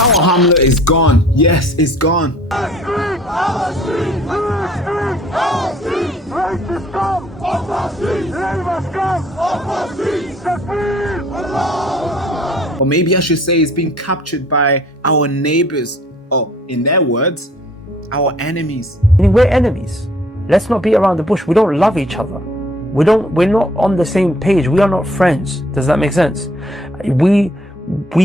Tower Hamlet is gone. Yes, it's gone. Or maybe I should say it's being captured by our neighbors, or in their words, our enemies. We're enemies. Let's not beat around the bush. We don't love each other. We're not on the same page. We are not friends. Does that make sense? We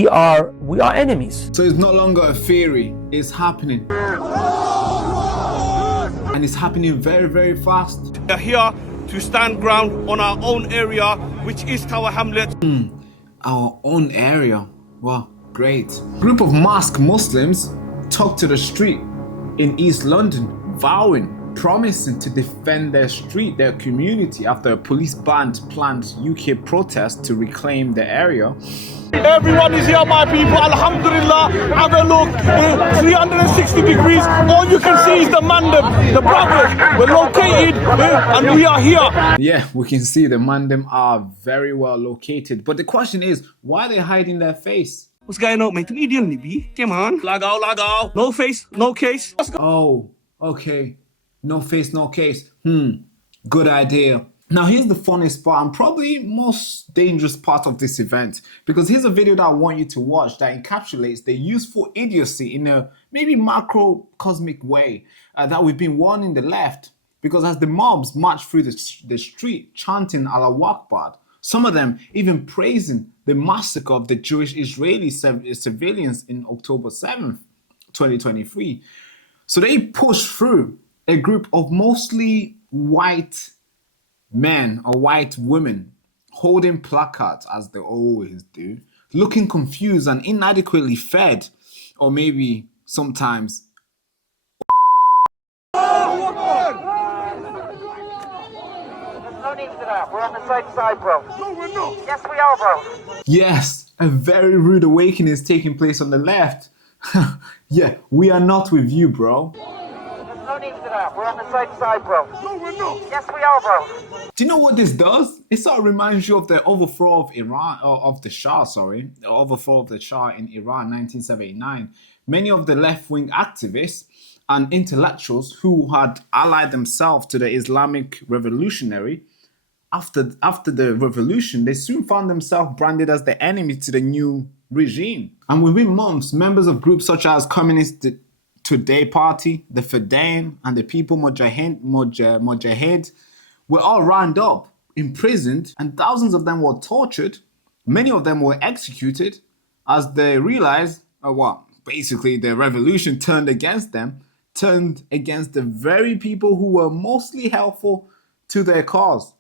are enemies. So it's no longer a theory, it's happening. And it's happening very, very fast. We are here to stand ground on our own area, which is Tower Hamlet. Our own area. Wow, great. Group of masked Muslims took to the street in East London, promising to defend their street, their community, after a police band planned UK protest to reclaim the area. Everyone is here, my people. Alhamdulillah. Have a look. 360 degrees. All you can see is the mandem, the brothers. We're located and we are here. Yeah, we can see the mandem are very well located. But the question is, why are they hiding their face? What's going on, mate? Comedian, Libby. Come on. Lag out. No face, no case. Oh, okay. No face, no case. Good idea. Now here's the funniest part and probably most dangerous part of this event, because here's a video that I want you to watch that encapsulates the useful idiocy in a maybe macrocosmic way that we've been warning the left. Because as the mobs march through the street chanting Allahu Akbar, some of them even praising the massacre of the Jewish Israeli civilians in October 7th, 2023. So they push through a group of mostly white men or white women holding placards, as they always do, looking confused and inadequately fed, or maybe sometimes. No need for that. We're on the same side, bro. No, we're not. Yes, we are, bro. Yes, a very rude awakening is taking place on the left. Yeah, we are not with you, bro. No need for that. We're on the same side, bro. No, we're not. Yes, we are, bro. Do you know what this does? It sort of reminds you of the overthrow of Iran, or of the Shah, sorry. The overthrow of the Shah in Iran, 1979. Many of the left-wing activists and intellectuals who had allied themselves to the Islamic revolutionary, after the revolution, they soon found themselves branded as the enemy to the new regime. And within months, members of groups such as Communist Today Party, the Fadain, and the People Mujahid were all rounded up, imprisoned, and thousands of them were tortured. Many of them were executed as they realized, basically the revolution turned against them, turned against the very people who were mostly helpful to their cause.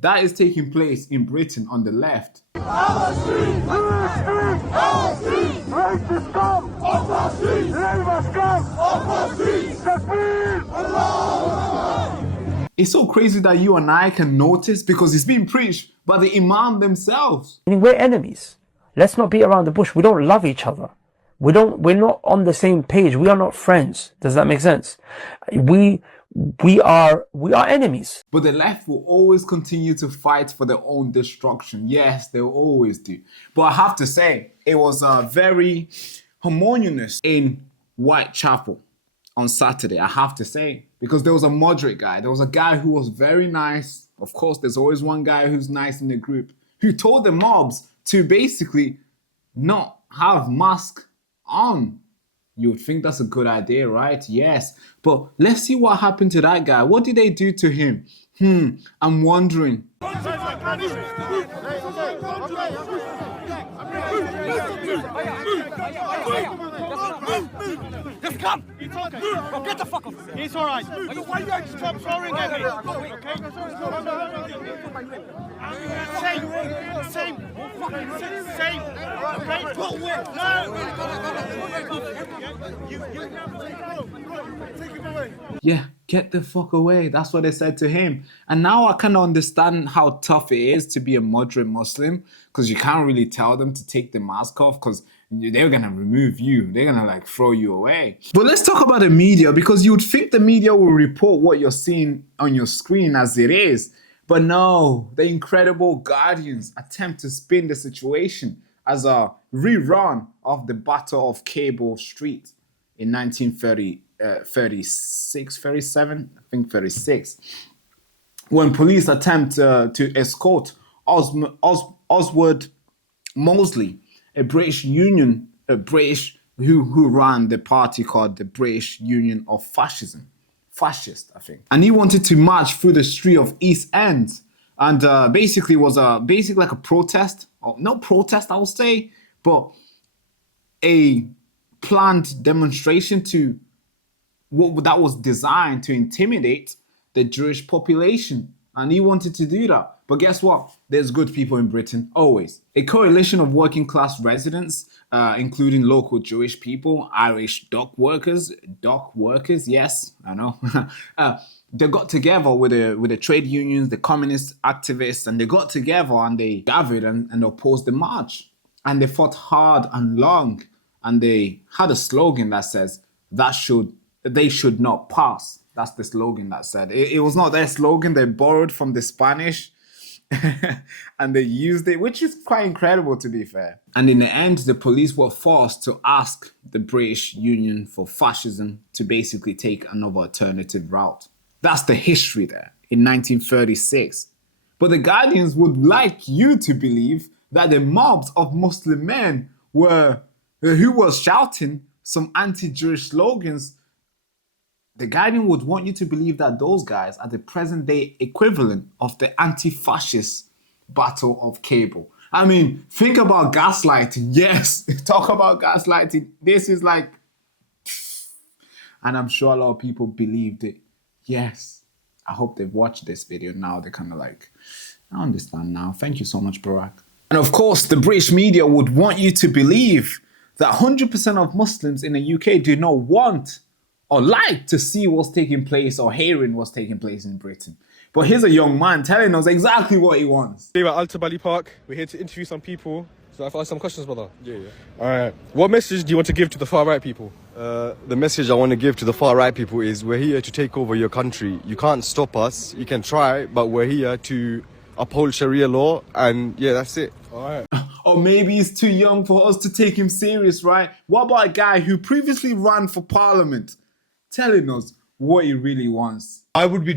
That is taking place in Britain on the left. Our street, racist scum, off our street, Labour scum, off our street, Takbir, Allah. It's so crazy that you and I can notice, because it's being preached by the Imam themselves. We're enemies. Let's not beat around the bush. We don't love each other. We're not on the same page. We are not friends. Does that make sense? We are enemies. But the left will always continue to fight for their own destruction. Yes, they will always do. But I have to say, it was very harmonious in Whitechapel on Saturday, I have to say, because there was a moderate guy. There was a guy who was very nice. Of course, there's always one guy who's nice in the group, who told the mobs to basically not have masks on. You would think that's a good idea, right? Yes. But let's see what happened to that guy. What did they do to him? I'm wondering. Just come. It's okay. Bro, get the fuck off. It's all right. Why you stop swearing at me? Okay? Same. Okay? Yeah, get the fuck away. That's what they said to him. And now I kind of understand how tough it is to be a moderate Muslim, because you can't really tell them to take the mask off, because they're gonna remove you. They're gonna like throw you away. But let's talk about the media, because you would think the media will report what you're seeing on your screen as it is. But no, the incredible Guardians attempt to spin the situation as a rerun of the Battle of Cable Street in 1936, when police attempt to escort Oswald Mosley, a British who ran the party called the British Union of Fascist, I think. And he wanted to march through the street of East End, and basically was like a protest, or not protest, I would say, but a planned demonstration that was designed to intimidate the Jewish population. And he wanted to do that. But guess what? There's good people in Britain, always. A coalition of working class residents, including local Jewish people, Irish dock workers, yes, I know. They got together with the trade unions, the communist activists, and they got together and they gathered and opposed the march. And they fought hard and long. And they had a slogan that says, they should not pass. That's the slogan that said. It was not their slogan. They borrowed from the Spanish and they used it, which is quite incredible, to be fair. And in the end, the police were forced to ask the British Union for Fascism to basically take another alternative route. That's the history there in 1936. But the Guardians would like you to believe that the mobs of Muslim men who were shouting some anti-Jewish slogans. The Guardian would want you to believe that those guys are the present-day equivalent of the anti-fascist Battle of Cable. I mean, think about gaslighting. Yes, talk about gaslighting. This is like... And I'm sure a lot of people believed it. Yes. I hope they've watched this video now. They're kind of like, I understand now. Thank you so much, Barack. And of course, the British media would want you to believe that 100% of Muslims in the UK do not want or like to see what's taking place or hearing what's taking place in Britain. But here's a young man telling us exactly what he wants. We're at Alta Bali Park. We're here to interview some people. So I've asked some questions, brother. Yeah. All right. What message do you want to give to the far right people? The message I want to give to the far right people is we're here to take over your country. You can't stop us. You can try, but we're here to uphold Sharia law. And yeah, that's it. All right. Or maybe he's too young for us to take him serious, right? What about a guy who previously ran for parliament telling us what he really wants? Why would we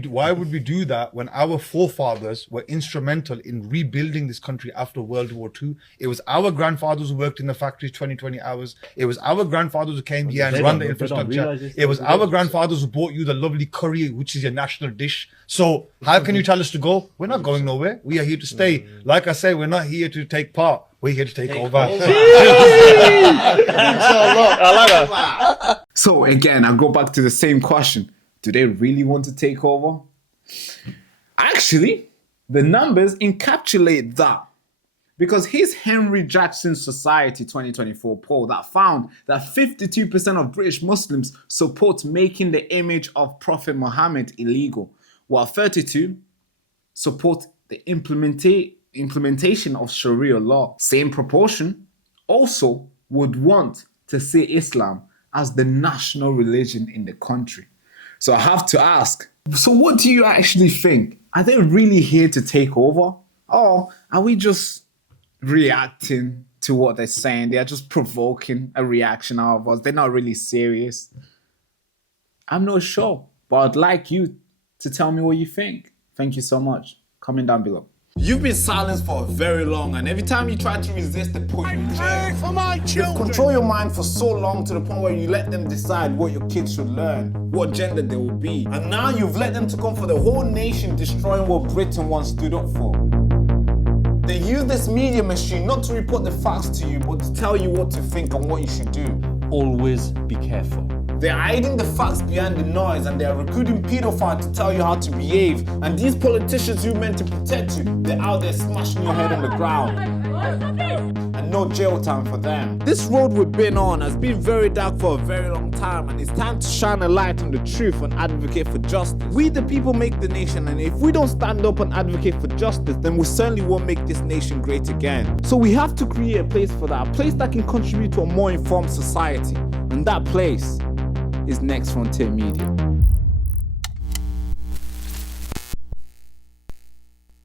do that when our forefathers were instrumental in rebuilding this country after World War II? It was our grandfathers who worked in the factories 20 hours. It was our grandfathers who came here and ran the infrastructure. It was our grandfathers who bought you the lovely curry, which is your national dish. So how can you tell us to go? We're not going nowhere. We are here to stay. Like I say, we're not here to take part. We're here to take over. I like that. So again, I go back to the same question. Do they really want to take over? Actually, the numbers encapsulate that. Because here's Henry Jackson's Society 2024 poll that found that 52% of British Muslims support making the image of Prophet Muhammad illegal, while 32% support the implementation of Sharia law. Same proportion also would want to see Islam as the national religion in the country. So I have to ask, so what do you actually think? Are they really here to take over? Or are we just reacting to what they're saying? They are just provoking a reaction out of us. They're not really serious. I'm not sure, but I'd like you to tell me what you think. Thank you so much. Comment down below. You've been silenced for very long, and every time you try to resist, they put you in jail. For my children. You control your mind for so long to the point where you let them decide what your kids should learn, what gender they will be. And now you've let them to come for the whole nation, destroying what Britain once stood up for. They use this media machine not to report the facts to you, but to tell you what to think and what you should do. Always be careful. They're hiding the facts behind the noise, and they're recruiting pedophiles to tell you how to behave. And these politicians who meant to protect you, they're out there smashing your head on the ground. And no jail time for them. This road we've been on has been very dark for a very long time, and it's time to shine a light on the truth and advocate for justice. We the people make the nation, and if we don't stand up and advocate for justice, then we certainly won't make this nation great again. So we have to create a place for that, a place that can contribute to a more informed society. And that place is Next Frontier Media.